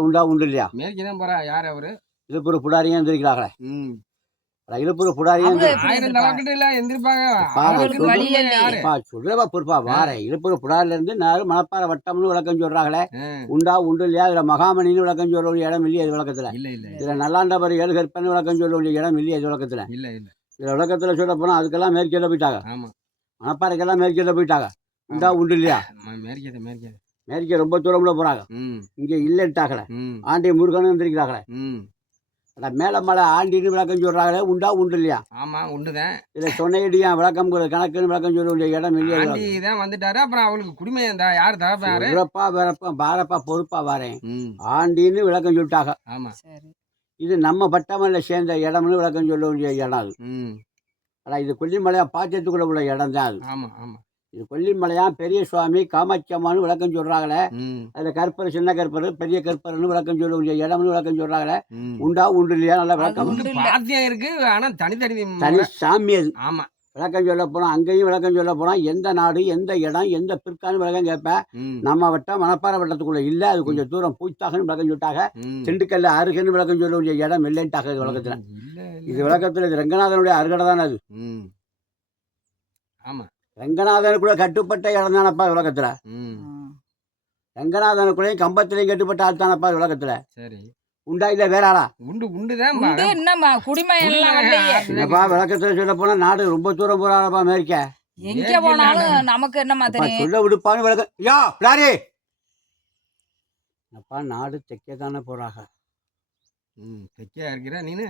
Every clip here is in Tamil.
உண்டா உண்டு இல்லையா மேற்கு தான் போறா யார் அவரு? இழுப்புற புடாரியும் எந்திரிக்கிறாங்களே ம். இழுப்புற புடாரியும் சொல்றப்பா பொறுப்பா வாரேன் இழுப்புற புடாரில இருந்து நான் மணப்பாறை வட்டம்னு விளக்கம் சொல்றாங்களே உண்டா உண்டு இல்லையா இதுல மகாமணின்னு விளக்கம் சொல்ல வேண்டிய இடம் இல்லையா இது விளக்கத்துல? இல்ல இல்ல இதுல நல்லாண்டவர் ஏழு கற்பனை விளக்கம் சொல்ல வேண்டிய இடம் இல்லையா இது விளக்கத்துல? இல்ல இல்ல. இதுல விளக்கத்துல சொல்ல போனா அதுக்கெல்லாம் மேற்கேல போயிட்டாங்க. ஆமா. மணப்பாறைக்கெல்லாம் மேற்கேல போயிட்டாங்க. உண்டா உண்டு இல்லையா மேற்கே ரொம்ப தூரம்ல போறாங்க. இங்க இல்லைட்டாங்களே ம். ஆண்டி முருகனும் எந்திரிக்கிறாங்களே ம். அட மேல மலை ஆண்டின்னு விளக்கம் சொல்றாங்களே உண்டா உண்டு இல்லையா? ஆமா உண்டுதான். இதுல சொன்னையடியான் விளக்கம் கணக்குன்னு விளக்கம் சொல்ல வேண்டிய இடம் இல்லையா? இது ஆண்டி தான் வந்துட்டாரு அப்புறம் அவளுக்கு குடிமை இந்த யார் தகப்பாரு சொல்றப்பா வேறப்பா பாரப்பா பொறுப்பா வரேன். ஆண்டின்னு விளக்கம் சொல்லிட்டாங்க. ஆமா. சரி. இது நம்ம பட்டமல்ல சேர்ந்த இடம்னு விளக்கம் சொல்ல வேண்டிய இடம் அது. ம். ஆனா இது கொல்லிமலையா பாத்தியத்துக்குள்ள உள்ள இடம் தான் அது. ஆமா ஆமா. இது கொல்லிமலையா பெரிய சுவாமி காமாட்சியம்மான்னு விளக்கம் சொல்றாங்களே. அதுல கற்பர் சின்ன கற்பர் பெரிய கற்பர்னு விளக்கம் சொல்ல வேண்டிய இடம்னு விளக்கம் சொல்றாங்களே. உண்டா உண்டு இல்லையா? நல்லா விளக்கம். இருக்கு ஆனா தனித்தனி தனி. சாமி அது. ஆமா. விளக்கம் சொல்ல போனா அங்கேயும் விளக்கம் சொல்ல போனா எந்த நாடு எந்த இடம் எந்த பிற்கான்னு விளக்கம் கேட்பேன் நம்ம வட்டம் மணப்பாறை வட்டத்துக்குள்ள இல்ல அது கொஞ்சம் தூரம் பூச்சாகன்னு விளக்கம் சொல்லிட்டாங்க. திண்டுக்கல்ல அருகன்னு விளக்கம் சொல்ல வேண்டிய இடம் இல்லைன்ட்டாங்க இது விளக்கத்துல. இது விளக்கத்துல இது ரங்கநாதனுடைய அருகடை தானே அது. ஆமா. ரங்கநாதனுக்குள்ள கட்டுப்பட்ட இடம் தானப்பா ம். ரங்கநாதனுக்குள்ளேயும் கம்பத்திலையும் கட்டுப்பட்ட ஆள் தானப்பா விளக்கத்துல சரி. உண்டா இல்ல வேற ஆளா? உண்டு உண்டுதான் குடிமை என்னப்பா விளக்கத்துல சொல்ல போனா நாடு ரொம்ப தூரம் போறாளப்பா அமெரிக்கா. எங்க போனாலும்? நமக்கு என்னமா தெரியும்? சொல்ல விடுப்பான்னு விளக்கம் யா பிளாரி! அப்பா நாடு தெற்கே தானே போறாங்க. ம் தெக்கியா இருக்கிற நீனு?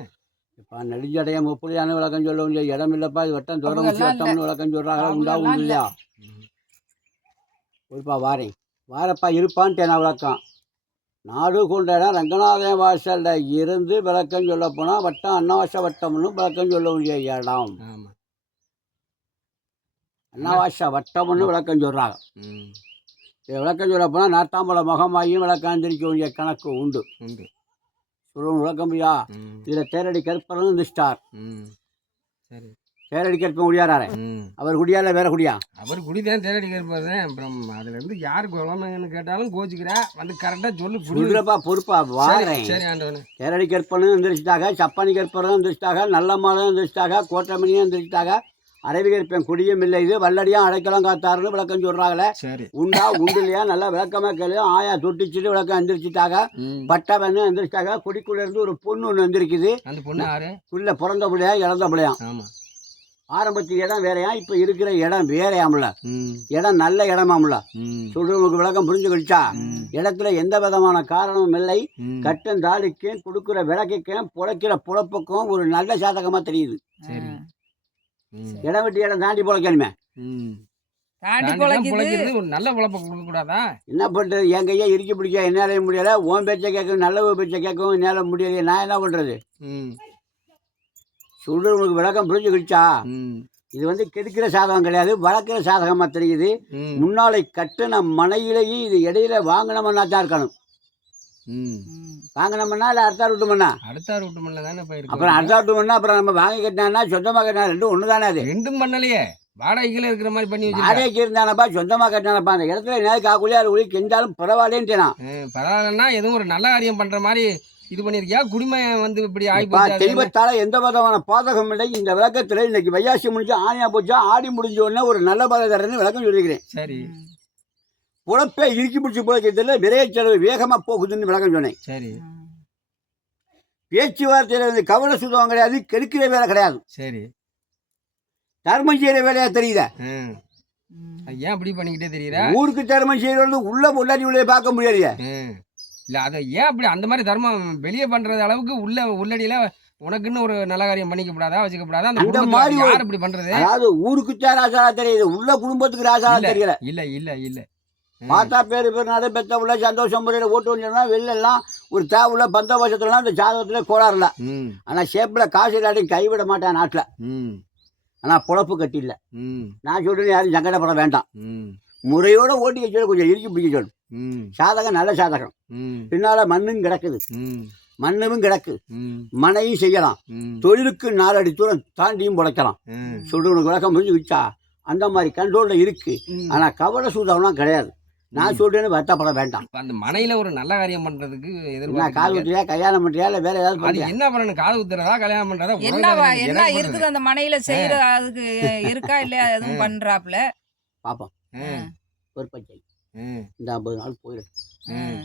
இப்ப நெடுஞ்சடைய முப்படியான விளக்கம் சொல்ல வேண்டிய இடம் இல்லப்பா. இது வட்டம் தூரம். வட்டம்னு விளக்கம் சொல்றாங்க. உண்டா உண்டு இல்லையா. ஒருப்பா வாரேன். வாரப்பா இருப்பான்ட்டு நான் விளக்கம்? நாடு கொண்ட இடம் ரங்கநாதன் வாசல்ல இருந்து விளக்கம் சொல்ல போனா வட்டம் அன்னவாச வட்டம்னு விளக்கம் சொல்ல வேண்டிய இடம். அன்னவாச வட்டம்னு விளக்கம் சொல்றாங்க. ம். இது விளக்கம் சொல்ல போனா நாத்தாம்பழ முகமாயும் விளக்கம் எந்திரிக்க வேண்டிய கணக்கு உண்டு. உண்டு. சொல்லுவோம் விளக்கம் ஐயா. ம். இதுல தேரடி கற்பனும் இருந்துட்டார் ம். சரி. தேரடி கற்பன் குடியாராரே. அவர் குடியால வேற குடியா? அவர் குடிதான் தேடி இருப்பாரு அப்புறம் அதுல இருந்து யாருக்கு குழந்தைங்கன்னு கேட்டாலும் கோச்சிக்கிறா. வந்து கரெக்டா சொல்லு குடி சொல்றப்பா பொறுப்பா வாரேன் சரி ஆண்டவனே. தேரடி கற்பனும் எந்திரிச்சிட்டாங்க சப்பானி கற்பனும் எந்திரிச்சிட்டாங்க நல்லம்மாலும் எந்திரிச்சிட்டாங்க கோட்டமணியும் எந்திரிச்சிட்டாங்க அரவி கற்பன் குடியும் இல்லை. இது வல்லடியும் அடைக்கலம் காத்தாருன்னு விளக்கம் சொல்றாங்களே. சரி. உண்டா உண்டு இல்லையா நல்லா விளக்கமா கேளு. ஆயா தொட்டிச்சுட்டு விளக்கம் எந்திரிச்சிட்டாங்க. பட்டை வந்து எந்திரிச்சிட்டாங்க. குடிக்குள்ள இருந்து ஒரு பொண்ணு ஒன்று எந்திரிக்குது அந்த பொண்ணு யாரு? உள்ள பிறந்த பிள்ளையா இறந்த பிள்ளையா? ஆமா. ஆரம்பத்து இடம் வேறையா? இப்போ இருக்கிற இடம் வேறையாம்ல இடம் நல்ல இடமாம்ல சொல்றவங்களுக்கு விளக்கம் புரிஞ்சுக்கிடுச்சா ம். இடத்துல எந்த விதமான காரணமும் இல்லை. ம். கட்டும் தாடிக்கும் கொடுக்குற விளக்குக்கும் புழைக்கிற புழப்புக்கும் ஒரு நல்ல சாதகமா தெரியுது. இடம் விட்டு இடம் தாண்டி புழைக்கணுமே. தாண்டி பிழைக்கிறது ஒரு நல்ல பொழப்ப என்ன பண்றது? என் கையை இறுக்கி பிடிக்க என்னால முடியல. உன் பேச்சை கேட்கும் நல்ல பேச்சை கேட்கவும் என்னால முடியலையே. நான் என்ன பண்றது? ம். சொல்றவங்களுக்கு விளக்கம் புரிஞ்சுக்கிடுச்சா இது வந்து கெடுக்கிற சாதகம் கிடையாது. வளர்க்குற சாதகமா தெரியுது. ம். முன்னாலை கட்டுன மனையிலேயே இது இடையில வாங்கினோம்னா தான் இருக்கணும். வாங்கினோம்னா இல்லை அடுத்த விட்டோம்னா அடுத்த ரூட்டு மண்ணில தானே போயிருக்கு. அப்புறம் அடுத்த விட்டோம்னா அப்புறம் நம்ம வாங்கி கட்டினா சொந்தமாக கட்டினா ரெண்டும் ஒன்று தானே அது. ரெண்டும் பண்ணலையே. வாடகைக்குள்ள இருக்கிற மாதிரி பண்ணி வச்சிருக்க? வாடகைக்கு இருந்தானப்பா சொந்தமாக கட்டினானப்பா. அந்த இடத்துல என்ன காக்குழி அது ஒளி கெஞ்சாலும் பரவாயில்லேன்ட்டேனா. பரவாயில்லன்னா எதுவும் ஒரு நல்ல காரியம் பண்ற மாதிரி இது பண்ணிருக்கியா குடிமை வந்து இப்படி ஆகி தெய்வத்தால எந்த விதமான பாதகம் இல்லை. இந்த விளக்கத்துல இன்னைக்கு வையாசி முடிஞ்சு ஆணியா போச்சா ஆடி முடிஞ்ச உடனே ஒரு நல்ல பதகரன்னு விளக்கம் சொல்லியிருக்கிறேன். சரி. ம். புழப்பே இறுக்கி பிடிச்சி புழைக்கிறதுல விரைய செலவு வேகமா போகுதுன்னு விளக்கம் சொன்னேன். சரி. பேச்சுவார்த்தையில வந்து கவன சுத்தம் கிடையாது கெடுக்கிற வேலை கிடையாது. சரி. தர்மம் செய்யற வேலையா தெரியுதா? ஏன் இப்படி பண்ணிக்கிட்டே தெரியுற? ஊருக்கு தர்மம் செய்யறது உள்ள பொண்டாட்டி உள்ளே பார்க்க முடியாதுயா? ம். இல்ல அதை ஏன் அப்படி அந்த மாதிரி தர்மம் வெளியே பண்றது அளவுக்கு உள்ள உள்ளடியில உனக்குன்னு ஒரு நல்ல காரியம் பண்ணிக்க கூடாதா வச்சுக்க கூடாதா அந்த மாதிரி யார் இப்படி பண்றது? அதாவது ஊருக்கு ராசாலா தெரியுது? உள்ள குடும்பத்துக்கு இல்ல. தெரியல. இல்ல இல்ல இல்ல. மாத்தா பேரு பேர் நட பெத்த உள்ள சந்தோஷம் முறையில் ஓட்டு வந்தோம்னா வெளில எல்லாம் ஒரு தேவையில்ல பந்த வருஷத்துலாம் அந்த ஜாதகத்துல கோளாறுல ம். ஆனா ஷேப்ல காசு இல்லாட்டி கைவிட மாட்டேன் நாட்டுல ம். ஆனா பொழப்பு கட்டி இல்ல ம். நான் சொல்றது யாரும் சங்கடப்பட வேண்டாம். முறையோட ஓட்டி வச்சு கொஞ்சம் இறுக்கி பிடிக்க சொல்லணும். சாதகம் நல்ல சாதகம். பின்னால மண்ணும் கிடக்குது. மண்ணும் கிடக்கு. மனையும் செய்யலாம். தொழிலுக்கு நாலடி தூரம் தாண்டியும் புழைக்கலாம் ம். சொல்றவனுக்கு விளக்கம் புரிஞ்சு வச்சா அந்த மாதிரி கண்ட்ரோல்ல இருக்கு ம். ஆனா கவலை சூதம்லாம் கிடையாது நான் சொல்றேன்னு வருத்தப்பட வேண்டாம். அந்த மனையில ஒரு நல்ல காரியம் பண்றதுக்கு காது எதிர்பார்த்து குத்தியா கல்யாணம் பண்றியா இல்லை வேற ஏதாவது அது பண்ணியா என்ன பண்ணணும்? காது குத்துறதா கல்யாணம் பண்றதா? என்ன என்ன இருக்குது அந்த மனையில செய்யற அதுக்கு இருக்கா இல்லையா எதுவும் பண்றாப்ல பார்ப்போம் ம், ஒரு பச்சை ம், இந்த ஐம்பது நாள் போயிடட்டும் ம்.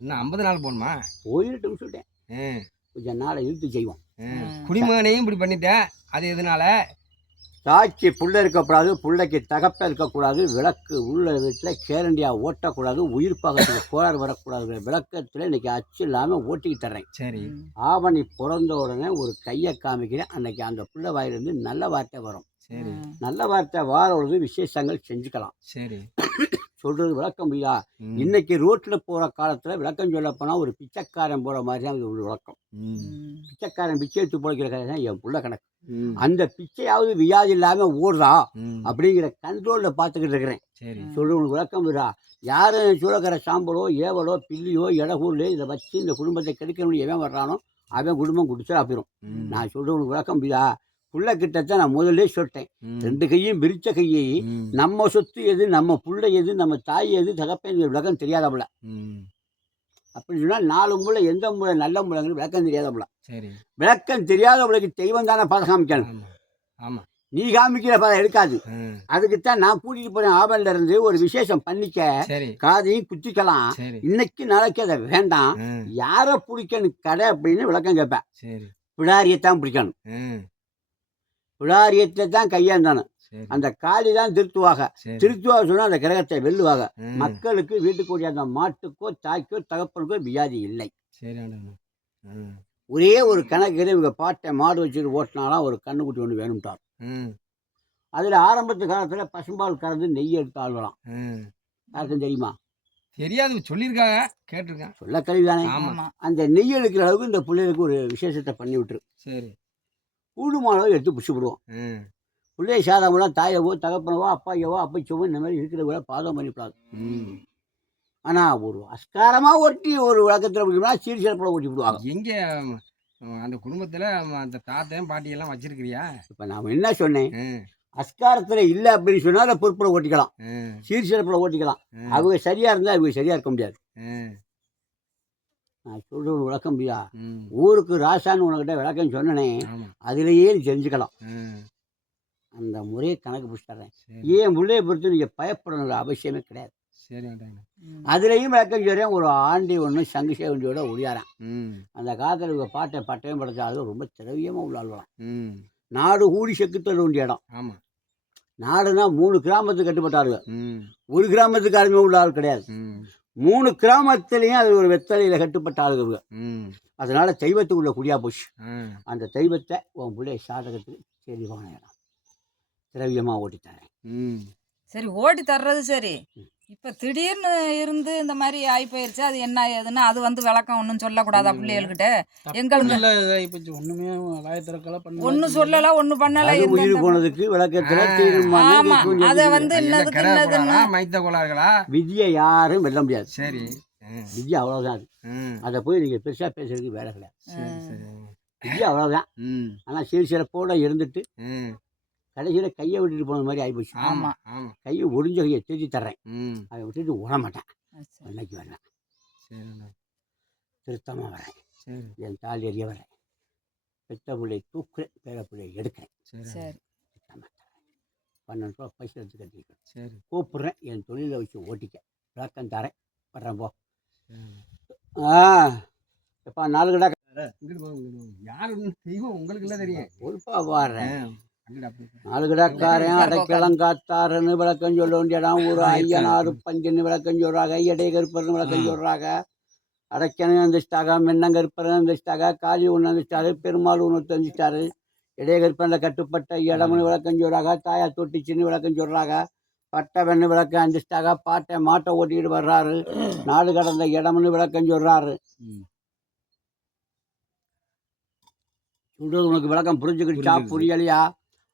இன்னும் ஐம்பது நாள் போகணுமா போயிடட்டும்னு சொல்லிட்டேன். ம், கொஞ்சம் நாளை இழுத்து செய்வோம். குடிமகனையும் இப்படி பண்ணிட்டேன். அது எதனால? தாய்க்கு புள்ள இருக்கக்கூடாது புள்ளைக்கு தகப்ப இருக்கக்கூடாது விளக்கு உள்ள வீட்டில் கேரண்டியா ஓட்டக்கூடாது உயிர் பாகத்துக்கு கோளாறு வரக்கூடாது விளக்கத்தில் இன்னைக்கு அச்சு இல்லாமல் ஓட்டிக்கிட்டு தர்றேன். சரி. ஆவணி பிறந்த உடனே ஒரு கையை காமிக்கிறேன். அன்னைக்கு அந்த பிள்ளை வாயிலிருந்து நல்ல வார்த்தை வரும். சரி. நல்ல வார்த்தை வார பொழுது விசேஷங்கள் செஞ்சுக்கலாம். சரி. சொல்றது விளக்கம் இல்லையா? இன்னைக்கு ரோட்டில் போகிற காலத்தில் விளக்கம் சொல்ல போனால் ஒரு பிச்சைக்காரன் போகிற மாதிரி தான் இது ஒரு விளக்கம். பிச்சைக்காரன் பிச்சை எடுத்து பிழைக்கிற கதை தான் என் புள்ள கணக்கு. அந்த பிச்சையாவது வியாதி இல்லாமல் ஓடுதா. அப்படிங்கிற கண்ட்ரோலில் பார்த்துக்கிட்டு இருக்கிறேன். சரி. சொல்றவனுக்கு விளக்கம் விடா யாரும் சூழக்கிற சாம்பலோ ஏவலோ பில்லியோ இடகூர்லையோ இதை வச்சு இந்த குடும்பத்தை கெடுக்கணும்னு எவன் வர்றானோ அவன் குடும்பம் குடிச்சா போயிடும் நான் சொல்றவனுக்கு விளக்கம் விடா புள்ள கிட்டத்தான் நான் முதல்ல சொல்லிட்டேன். ம், ரெண்டு கையும் விரிச்ச கையை நம்ம சொத்து எது நம்ம புள்ள எது நம்ம தாய் எது தகப்பன் விளக்கம் தெரியாதவள. அப்படின்னு சொன்னால் நாலு முளை எந்த முளை நல்ல முளைங்கிறது விளக்கம் தெரியாதவள சரி. விளக்கம் தெரியாதவளுக்கு தெய்வம் தானே பதம் காமிக்கணும். ஆமா. ஆமா. நீ காமிக்கிற பதம் எடுக்காது. அதுக்குத்தான் நான் கூட்டிட்டு போறேன் ஆவல்ல இருந்து ஒரு விசேஷம் பண்ணிக்க காதையும் குத்திக்கலாம். இன்னைக்கு நாளைக்கு அதை வேண்டாம். யாரை பிடிக்கணும் கடை அப்படின்னு விளக்கம் கேட்பேன். சரி. பிடாரியத்தான் பிடிக்கணும். ம், பிடாரியத்தை தான் கையாண்டானும் அந்த காளி தான் திருத்துவாக. திருத்துவாக சொன்னா அந்த கிரகத்தை வெல்லுவாங்க ம், மக்களுக்கு வீட்டுக்குரிய அந்த மாட்டுக்கோ தாய்க்கோ தகப்பனுக்கோ வியாதி இல்லை. ஒரே ஒரு கணக்கு இவங்க பாட்டை மாடு வச்சுட்டு ஓட்டினாலாம் ஒரு கண்ணுக்குட்டி ஒன்று வேணும்ட்டார் அதில் ஆரம்பத்து காலத்தில் பசும்பால் கறந்து நெய் எடுத்து ஆள்வலாம். யாருக்கும் தெரியுமா? தெரியாது சொல்லியிருக்காங்க. கேட்டிருக்கேன். சொல்ல கல்வி தானே ஆமா. ஆமா. அந்த நெய் எடுக்கிற அளவுக்கு இந்த பிள்ளைகளுக்கு ஒரு விசேஷத்தை பண்ணி விட்டுரு. சரி. கூடுமான எடுத்து புஷி விடுவோம் ம், பிள்ளை சாதமெல்லாம் தாயவோ தகப்பனவோ அப்பாயவோ அப்பச்சவோ இந்த மாதிரி இருக்கிறவங்கள பாதம் பண்ணிவிடாது. ஆனால் ஒரு அஸ்காரமாக ஒட்டி ஒரு விளக்கத்தில் பிடிக்கணும்னா சீர் சிறப்பில் ஓட்டி விடுவாங்க எங்க அந்த குடும்பத்துல அந்த தாத்தையும் பாட்டியெல்லாம் வச்சிருக்கிறியா? இப்போ நான் என்ன சொன்னேன்? அஸ்காரத்தில் இல்லை அப்படின்னு சொன்னால் அதை பொறுப்பில் ஓட்டிக்கலாம் சீர் சிறப்பில் ஓட்டிக்கலாம். அவங்க சரியாக இருந்தால் அவங்க சரியாக இருக்க முடியாது. நான் சொல்கிற ஒரு விளக்கம் முடியா ம். ஊருக்கு ராசான்னு உனக்கிட்ட விளக்கம் சொன்னனே அதுலேயே நீ தெரிஞ்சுக்கலாம் அந்த முறையை கணக்கு பிடிச்சி தர்றேன் சரி. ஏன் பிள்ளைய பொறுத்து நீங்கள் பயப்படணுங்கிற அவசியமே கிடையாது. அதுலேயும் விளக்கம் சொல்கிறேன் ஒரு ஆண்டி ஒன்று சங்கு சேவண்டியோட ஒளியாரான். அந்த காலத்தில் இவங்க பாட்டை பட்டயம் படைச்சாலும் ரொம்ப திரவியமாக உள்ள ஆள்வலாம் ம். நாடு கூடி செக்குத்தல் வேண்டிய இடம். ஆமா. நாடுனா மூணு கிராமத்துக்கு கட்டுப்பட்டார்கள் ஒரு கிராமத்துக்கு அருமை உள்ள ஆள் கிடையாது. மூணு கிராமத்துலேயும் அது ஒரு வெத்தலையில் கட்டுப்பட்ட ஆளுங்க ம். அதனால தெய்வத்துக்குள்ள குடியா போச்சு அந்த தெய்வத்தை உன் பிள்ளை சாதகத்துக்கு தெளிவான இடம் திரவியமாக ஓட்டித்தரேன் ம். சரி ஓட்டி தர்றது சரி ம். இப்ப திடீர்னு இருந்து இந்த மாதிரி ஆகி போயிருச்சு அது என்ன ஏதுன்னா அது வந்து விளக்கம் ஒன்றும் சொல்லக்கூடாதா பிள்ளைகள்கிட்ட. எங்களுக்கு ஒண்ணுமே ஒன்றும் சொல்லல ஒன்றும் பண்ணல உயிர் போனதுக்கு விளக்கத்தில் ஆமா அதை வந்து இன்னதுக்கு இன்னதுன்னு மைத்த கோளாறுகளா? விதியை யாரும் வெல்ல முடியாது. சரி. விதி அவ்வளோதான் அது. அதை போய் நீங்கள் பெருசாக பேசுறதுக்கு வேலை கிடையாது. விதி அவ்வளோதான் ஆனால் சீர் சிறப்போடு இருந்துட்டு. கடைசியில் கையை விட்டுட்டு போன மாதிரி ஆகிப்போச்சு ஆமா ஆமா. கையை ஒடிஞ்ச கையை திருத்தி தர்றேன். ம். அதை விட்டுட்டு விட மாட்டேன். சரி. இன்னைக்கு வரேன். திருத்தமாக வரேன். சரி. என் தாலி எறிய வரேன். பெத்த பிள்ளை தூக்குறேன் பேர பிள்ளை எடுக்கிறேன். பன்னெண்டு ரூபா பைசா எடுத்து கட்டிக்கிறேன். சரி. கூப்பிட்றேன் என் தொழிலை வச்சு ஓட்டிக்க. விளக்கம் தரேன். வர்றேன் போ. ஆ எப்பா நாலு கடை. யாருன்னு தெய்வம்? உங்களுக்கு தெரியும். பொறுப்பா வாடுறேன் ஆ, அங்கிட்டு அப்படி போ. நாலு கடைக்காரன் அடைக்கலம் காத்தாருன்னு விளக்கம் சொல்ல வேண்டியதான் ஒரு ஐயனாறு பஞ்சுன்னு விளக்கம் சொல்றாங்க. எடை கருப்பர்னு விளக்கம் ம். சொல்றாங்க. அடைக்கணும் வந்துச்சிட்டாங்க மின்னங்கருப்பரன் வந்துச்சிட்டாங்க காளி ஒன்று வந்துச்சிட்டாரு பெருமாள் ஒன்று வந்துச்சிட்டாரு இடைய கருப்பனில் கட்டுப்பட்ட இடம்னு விளக்கம் சொல்றாங்க. தாயா தொட்டிச்சின்னு விளக்கம் சொல்றாங்க. பட்டை வெண்ணு விளக்கம் அந்திச்சிட்டாங்க பாட்டை மாட்டை ஓட்டிக்கிட்டு வர்றாரு. நாடு கடந்த இடம்னு விளக்கம். சொல்றது உனக்கு விளக்கம் புரிஞ்சுக்கிடுச்சா. புரியலையா?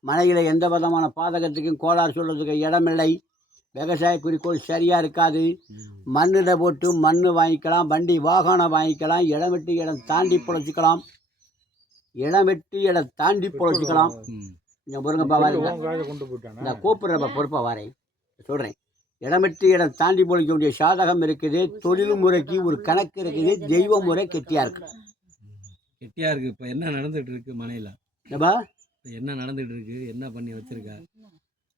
மனையில் எந்த விதமான பாதகத்துக்கும் கோளாறு சொல்றதுக்கு இடமில்லை. விவசாய குறிக்கோள் சரியா இருக்காது. மண்ணில் போட்டு மண் வாங்கிக்கலாம் வண்டி வாகனம் வாங்கிக்கலாம் இடம் விட்டு இடம் தாண்டி பொழைச்சிக்கலாம். இடம் விட்டு இடம் தாண்டி பொழைச்சிக்கலாம். ம். இங்கே பாருங்கப்பா வாருங்க உன் காதை கொண்டு போயிட்டானா. இந்த கூப்பிட்றப்ப பொறுப்பா வாரேன். சொல்கிறேன் இடமிட்டு இடம் தாண்டி பொழிக்க வேண்டிய சாதகம் இருக்குது. தொழில் முறைக்கு ஒரு கணக்கு இருக்குது. தெய்வ முறை கெட்டியா இருக்கு. கெட்டியா இருக்கு. இப்ப என்ன நடந்துட்டு இருக்கு மனையில என்ன நடந்துட்டு இருக்கு? என்ன பண்ணி வச்சிருக்கா?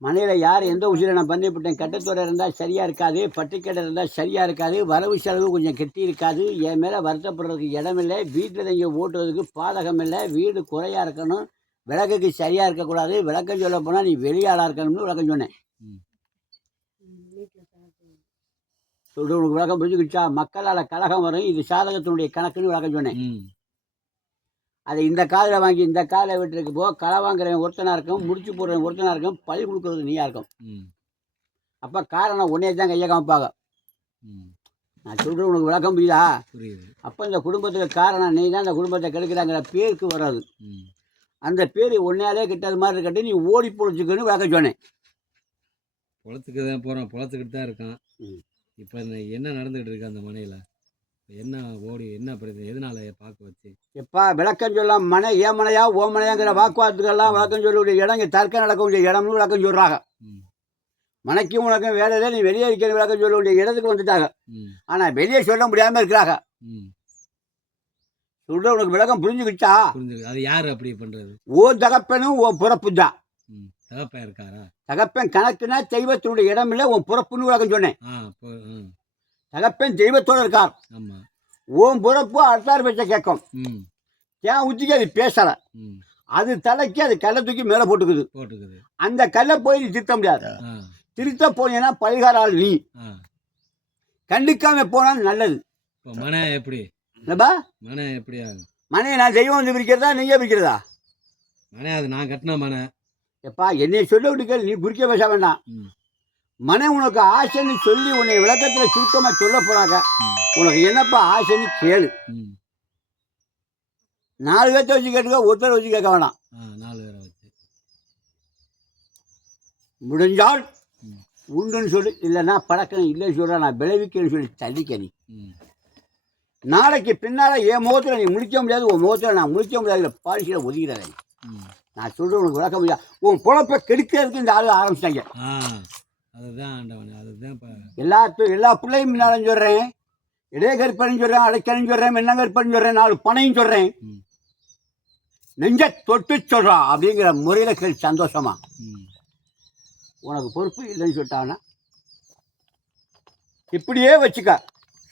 மனையில் யார் எந்த உசிரை நான் பண்ணிவிட்டேன் கட்டத்துறை இருந்தால் சரியாக இருக்காது பட்டிக்கடை இருந்தால் சரியாக இருக்காது வரவு செலவு கொஞ்சம் கெட்டி இருக்காது என் மேலே வருத்தப்படுறதுக்கு இடமில்லை வீட்டில் இங்கே ஓட்டுறதுக்கு பாதகம் இல்லை வீடு குறையாக இருக்கணும் விளக்குக்கு சரியாக இருக்கக்கூடாது விளக்கம் சொல்ல போனால் நீ வெளியாளாக இருக்கணும்னு விளக்கம் சொன்னேன். உனக்கு விளக்கம் புரிஞ்சுக்கிச்சா? மக்களால் கலகம் வரும் இது சாதகத்தினுடைய கணக்குன்னு விளக்கம் சொன்னேன். அதை இந்த காதில் வாங்கி இந்த காதில் விட்டுருக்கு போ களை வாங்குறவன் ஒருத்தனாக இருக்கும் முடிச்சு போடுறவன் ஒருத்தனாக இருக்கும் பழி கொடுக்குறது நீயா இருக்கும். ம். அப்போ காரணம் உன்னே தான் கையை காமிப்பாங்க. ம். நான் சொல்கிறேன் உனக்கு விளக்கம் புரியுதா? புரியுது. அப்போ இந்த குடும்பத்துக்கு காரணம் நீ தான் இந்த குடும்பத்தை கெடுக்கிறாங்கிற பேருக்கு வராது அந்த பேர் உன்னையாலே கிட்டது மாதிரி இருக்கட்டு நீ ஓடி பொழிச்சுக்கன்னு விளக்கம் சொன்னேன். பொழத்துக்கு தான் போறான் பொழத்துக்கிட்டு தான் இருக்கான் ம். இப்ப என்ன நடந்துட்டு இருக்கு அந்த மனையில? என்ன ஓடி என்ன பிரச்சனை? எதனால பார்க்க வச்சு? எப்பா விளக்கம் சொல்லலாம் மனை ஏன் மனையா ஓ மனையாங்கிற வாக்குவாதத்துக்கெல்லாம் விளக்கம் சொல்லக்கூடிய இடம் இங்கே. தர்க்கம் நடக்கக்கூடிய இடம்னு விளக்கம் சொல்கிறாங்க மனைக்கும் உனக்கும் வேலையில நீ வெளியே இருக்கிற விளக்கம் சொல்லக்கூடிய இடத்துக்கு வந்துட்டாங்க. ஆனால் வெளியே சொல்ல முடியாமல் இருக்கிறாங்க. ம். சொல்கிற உனக்கு விளக்கம் புரிஞ்சுக்கிச்சா? அது யாரு அப்படி பண்றது? ஓ தகப்பனும் உன் பிறப்பு தான் தகப்பன் இருக்காரா? தகப்பன் கணக்குனா தெய்வத்தினுடைய இடம் இல்லை உன் பிறப்புன்னு விளக்கம் சொன்னேன். தகப்பன் தெய்வத்தோடு இருக்கார். ஆமா. உன் பிறப்பு அடுத்தார் பேச்ச கேட்கும். ஏன் ஊற்றிக்கு அது பேசலை? அது தலைக்கு அது கல்லை தூக்கி மேலே போட்டுக்குது. அந்த கல்லை போய் நீ திருத்த முடியாது. திருத்த போனீங்கன்னா பரிகார ஆள் நீ. கண்டுக்காம போனால் நல்லது. மனை எப்படி? என்னப்பா? மனை எப்படி மனையை நான் தெய்வம் வந்து பிரிக்கிறதா நீங்க பிரிக்கிறதா? மனை அது நான் கட்டின மனை. எப்பா என்னை சொல்ல விடுக்க நீ குறிக்க பேச வேண்டாம். மனை உனக்கு ஆசைன்னு சொல்லி உன்னை விளக்கத்தில் சுத்தமாக சொல்ல போறாங்க. ம். உனக்கு என்னப்பா ஆசைன்னு கேளு. நாலு பேர்த்த வச்சு கேட்டுக்க ஒருத்தர் வச்சு கேட்க வேண்டாம் ஆ நாலு பேரை வச்சு. முடிஞ்சால். உண்டுன்னு சொல்லி இல்லைன்னா பழக்கம் இல்லைன்னு சொல்ற நான் விளைவிக்கன்னு சொல்லி தள்ளிக்க நீ. நாளைக்கு பின்னால் என் முகத்தில் நீ முழிக்க முடியாது உன் முகத்தில் நான் முழிக்க முடியாது பாலிசியில் ஒதுக்கிறாங்க ம். நான் சொல்கிறேன் உனக்கு விளக்க முடியாது. உன் பொழப்பை கெடுக்கிறதுக்கு இந்த ஆளு ஆரம்பிச்சிட்டாங்க. ஆ. அதுதான் ஆண்டவனே அதுதான் இப்போ எல்லாத்துக்கும் எல்லா பிள்ளையும் முன்னாலும் சொல்கிறேன் இடைய கற்பனையும் சொல்கிறேன் அடைக்கணும் சொல்கிறேன் என்ன கற்பனையும் சொல்கிறேன் நாலு பனையும் சொல்கிறேன். நெஞ்ச தொட்டு சொல்கிறான் அப்படிங்கிற முறையில் கேள்வி சந்தோஷமா. உனக்கு பொறுப்பு இல்லைன்னு சொல்லிட்டாங்கன்னா இப்படியே வச்சுக்க.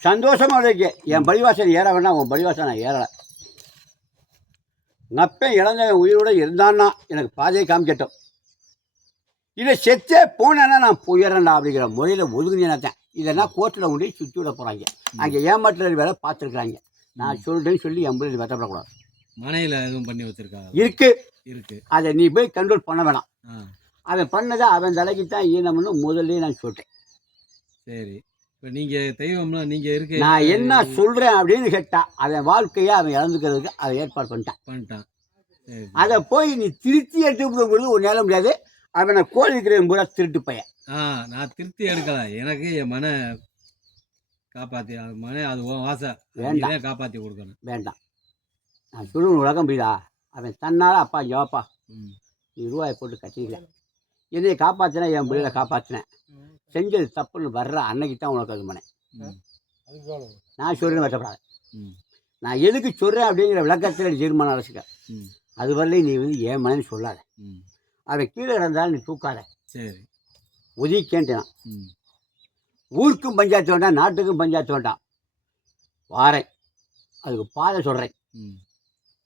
சந்தோஷமா வைக்க. என் பரிவாசன் ஏற வேண்டாம் உன் பரிவாசன் நான் ஏறலை. உங்கள் அப்பன் இழந்தவன் உயிரோட இருந்தான்னா எனக்கு பாதையை காமிக்கட்டும். இதை செத்தே போனேன்னா நான் போயிடுறேன்டா அப்படிங்கிற முறையில் ஒதுங்கினேன் இதெல்லாம் கோர்ட்டில் கொண்டு சுற்றி விட போகிறாங்க அங்கே ஏமாற்றுறது வேலை பார்த்துருக்குறாங்க. நான் சொல்கிறேன்னு சொல்லி என் பிள்ளை வெட்டப்படக்கூடாது. மனையில எதுவும் பண்ணி வச்சிருக்காங்க இருக்கு. இருக்கு. அதை நீ போய் கண்ட்ரோல் பண்ண வேணாம். அவன் பண்ணதை அவன் தலைக்கு தான் ஈனம்னு முதல்லயே நான் சொல்லிட்டேன். சரி. இப்போ நீங்க தெய்வம்லாம் நீங்க இருக்க. நான் என்ன சொல்றேன் அப்படின்னு கேட்டா அவன் வாழ்க்கையை அவன் இழந்துக்கிறதுக்கு அதை ஏற்பாடு பண்ணிட்டான். பண்ணிட்டான். அதை போய் நீ திருத்தி எடுத்து ஒரு நேரம் முடியாது. அவனை கோழி இருக்கிறவன் பூரா திருட்டு பையன். ஆ நான் திருப்தி எடுக்கல. எனக்கு என் மனை காப்பாத்தி அது மனை அது உன் வாசை வேண்டாம். நீதான் காப்பாத்தி கொடுக்கணும். வேண்டாம். நான் சொல்லுவேன் உலகம் புரியுதா? அவன் தன்னால அப்பா ஜவாப்பா ம். நீ ரூபாயை போட்டு கட்டிக்கல. என்னையை காப்பாற்றினேன் என் பிள்ளைகளை காப்பாற்றினேன் செஞ்சது தப்புன்னு வர்ற அன்னைக்கு தான் உனக்கு அது மனை. ம். நான் சொல்றேன் வெட்டப்படாத ம். நான் எதுக்கு சொல்கிறேன் அப்படிங்கிற விளக்கத்தில் தீர்மானம் அழைச்சிக்க ம். அது வரலையும் நீ வந்து ஏன் மனைன்னு சொல்லாத. ம். அவன் கீழே இருந்தாலும் நீ தூக்காத. சரி. ஒதுக்கேன்ட்டான் ஊருக்கும் பஞ்சாயத்து வேண்டாம் நாட்டுக்கும் பஞ்சாயத்து வேண்டாம். வாரேன். அதுக்கு பாதை சொல்கிறேன்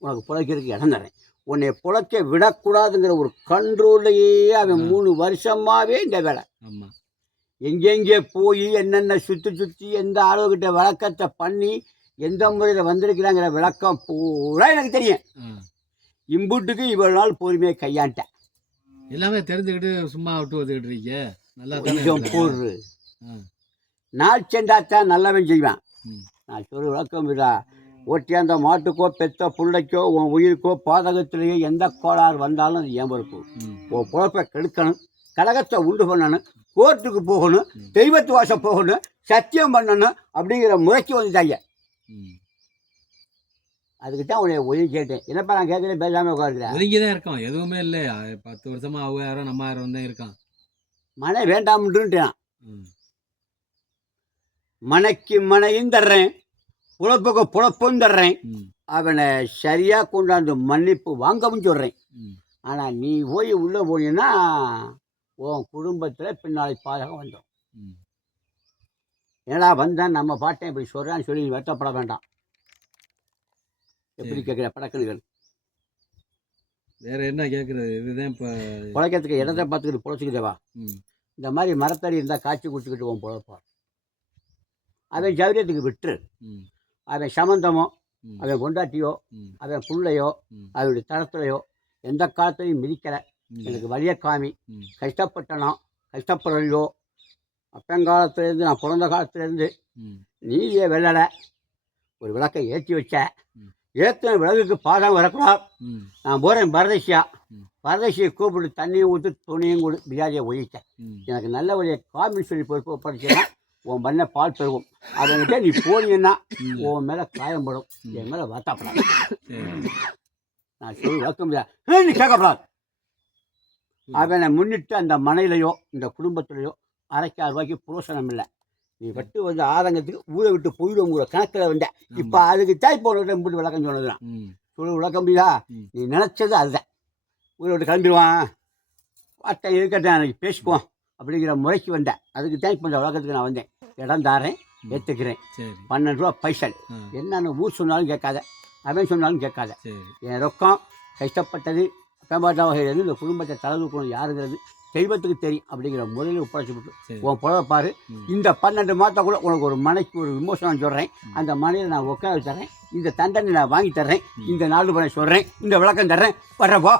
உனக்கு பிழைக்கிறதுக்கு இடம் தரேன் உன்னை பிழைக்க விடக்கூடாதுங்கிற ஒரு கண்ட்ரோல்லையே அவன். மூணு வருஷமாவே இந்த வேலை. எங்கெங்கே போய் என்னென்ன சுற்றி சுற்றி எந்த அளவுகிட்ட விளக்கத்தை பண்ணி எந்த முறையில் வந்திருக்கிறாங்கிற விளக்கம் பூரா எனக்கு தெரியும். இம்புட்டுக்கு இவ்வளவு நாள் பொறுமையை கையாண்டேன். எல்லாமே தெரிஞ்சுக்கிட்டு சும்மா விட்டு வந்துக்கிட்டு இருக்கீங்க. நல்லா கொஞ்சம் ஆ. நாள் சென்றாத்தான் நல்லவன் செய்வான். நான் சொல்ல விளக்கம் இதா ஒட்டியாந்த மாட்டுக்கோ பெத்த புள்ளைக்கோ உன் உயிருக்கோ பாதகத்திலேயோ எந்த கோளாறு வந்தாலும் அது ம். உன் பொழப்பை கெடுக்கணும். கலகத்தை உண்டு பண்ணணும். கோர்ட்டுக்கு போகணும். தெய்வத்து வாசம் போகணும். சத்தியம் பண்ணணும். அப்படிங்கிற முறைக்கு வந்துட்டாங்க. அதுக்கு தான் உன்னை உதவி கேட்டேன். என்னப்பா நான் கேட்குறேன் பேசாமல் உட்காருக்கிறேன் ஒதுங்கி தான் இருக்கோம் எதுவுமே இல்லை. பத்து வருஷமா அவங்க யாரோ நம்ம யாரும் தான் இருக்கான். மனை வேண்டாம்ன்றுட்டேன். ம். மனைக்கு மனையும் தர்றேன். புழப்புக்கு புழப்பும் தர்றேன். அவனை சரியாக கொண்டாந்து மன்னிப்பு வாங்கவும் சொல்கிறேன் ஆனால் நீ போய் உள்ளே போனீன்னா உன் குடும்பத்தில் பின்னாடி பாதகம் வந்துடும். ம். ஏடா வந்தேன் நம்ம பாட்டேன் இப்படி சொல்கிறான்னு சொல்லி நீ வருத்தப்பட வேண்டாம். எப்படி. கேட்குற படக்கணுகள் வேற என்ன கேட்குறது? இதுதான் இப்போ பிழைக்கிறதுக்கு இடத்தை பார்த்துக்கிட்டு பிழைச்சிக்கிட்டவா இந்த மாதிரி மரத்தடி இருந்தால் காய்ச்சி குடிச்சிக்கிட்டு உன் பிழைப்பான் அவன் ஜவுரியத்துக்கு விட்டுரு. அவன் சமந்தமோ அவன் பொண்டாட்டியோ ம். அவன் புள்ளையோ அவனுடைய தரத்துலையோ எந்த காலத்தையும் மிதிக்கலை. எனக்கு வழிய காமி. கஷ்டப்பட்டனோ கஷ்டப்படலையோ? அப்பங்காலத்துலேருந்து நான் பிறந்த காலத்துலேருந்து நீதியை வெல்லலை. ஒரு விளக்கை ஏற்றி வச்ச. ஏற்றின விளக்குக்கு பாதம் வரக்கூடாது நான் போகிறேன் பரதேசியா. பரதேசியை கூப்பிட்டு தண்ணியும் ஊற்றி துணியும் கொடு பிரியாணியை ஒழிச்சேன் ம். எனக்கு நல்ல வழியை காமின்னு சொல்லி பொறுப்பு படிச்சேன்னா உன் பண்ண பால் பெருகும். அதன்கிட்ட நீ போனீங்கன்னா. உன் மேலே காயம்படும் என் மேலே வருத்தப்படாது. நான் சொல்லி வளர்க்க முடியாது நீ கேட்கப்படாது. அவனை முன்னிட்டு அந்த மனையிலையோ இந்த குடும்பத்திலையோ அரைக்காறு ரூபாய்க்கு புரோசனம் இல்லை. நீ வட்டு வந்து ஆதங்கத்துக்கு ஊரை விட்டு போயிடுவோங்கிற கணக்கில் வந்த. இப்போ அதுக்கு தாய் போன முடி விளக்கம் சொன்னது நான் ம். சொல்லி விளக்க முடியுதா ம். நீ நினச்சது அதுதான். ஊரை விட்டு கிளம்பிடுவான். அட்டை இருக்கட்டும் எனக்கு பேசிக்குவோம் அப்படிங்கிற முறைக்கு வந்தேன் அதுக்கு தான் இப்போ இந்த விளக்கத்துக்கு நான் வந்தேன். இடம் தாரேன் ஏற்றுக்கிறேன் பன்னெண்டு ரூபா பைசல். என்னென்ன ஊர் சொன்னாலும் கேட்காத. அவன் சொன்னாலும் கேட்காத. என் ரொக்கம் கஷ்டப்பட்டது. பெம்பாட்டா வகையிலேருந்து இந்த குடும்பத்தை தலைதூக்கணும் யாருங்கிறது தெய்வத்துக்கு தெரியும் அப்படிங்கிற முறையில் ஒப்படைச்சு விட்டு சரி. உன் புலவை பாரு. இந்த பன்னெண்டு மாதம் கூட உனக்கு ஒரு மனைக்கு ஒரு விமோசனம் சொல்கிறேன் அந்த மனையில் நான் உட்கார தர்றேன். இந்த தண்டனை நான் வாங்கி தர்றேன். இந்த நாலு பணம் சொல்கிறேன் இந்த விளக்கம் தர்றேன். வர்றப்போ